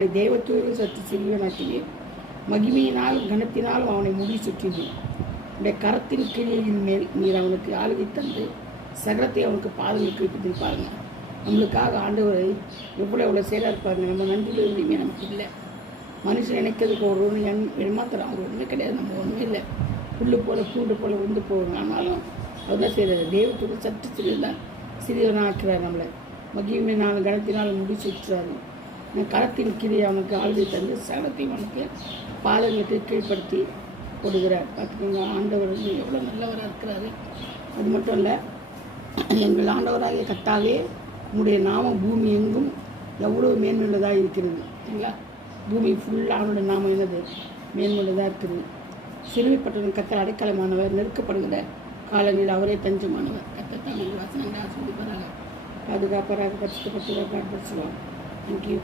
தேவத்தோடு சற்று சிறியவனாக்கியே மகிமையினாலும் கனத்தினாலும் அவனை முடி சுற்றினேன். உடைய கரத்தின் கிளியின் மேல் நீர் அவனுக்கு ஆளுகை தந்து சகலத்தை அவனுக்கு பாதங்களுக்கு வைத்து பாருங்க. நம்மளுக்காக ஆண்டவரை எவ்வளோ சேராக இருப்பாருங்க. நம்ம நன்றியில் இருந்துமே நமக்கு இல்லை. மனுஷன் நினைக்கிறதுக்கு ஒரு ஏமாத்திரம் அவர் ஒன்றுமே கிடையாது. நம்ம ஒன்றுமே இல்லை. புல்லு போல் பூண்டு போல் உண்டு போகணும். ஆனாலும் அதுதான் செய்கிறார். தேவத்தோடு சற்று சிறியவனாக ஆக்கிறார். நம்மளை மகிமையினாலும் கனத்தினாலும் முடி சுற்றுறாரு. கரத்தின் கீழே அவனுக்கு ஆளுகை தந்து சகலத்தையும் அவனுக்கு பாதங்களுக்கு கீழ்ப்படுத்தி கொடுக்குறார். பார்த்துக்கோங்க, ஆண்டவர் வந்து எவ்வளோ நல்லவராக இருக்கிறாரு. அது மட்டும் இல்லை, எங்கள் ஆண்டவராகிய கர்த்தாவே உங்களுடைய நாமம் பூமி எங்கும் எவ்வளோ மேன்மையுள்ளதாக இருக்கிறது. சரிங்களா? பூமி ஃபுல்லாக அவனுடைய நாமம் என்னது மேன்மையுள்ளதாக இருக்குது. சிறுமைப்பட்டவன் கர்த்தர் அடைக்கலமானவர், நெருக்கப்படுகிற காலங்களில் அவரே தஞ்சமானவர். கர்த்தர் தமிழ் வாசனங்களை ஆசிரியப்பாராக, பாதுகாப்பாராக, கஷ்டப்பட்டு காட்படுத்துவார். தேங்க்யூ.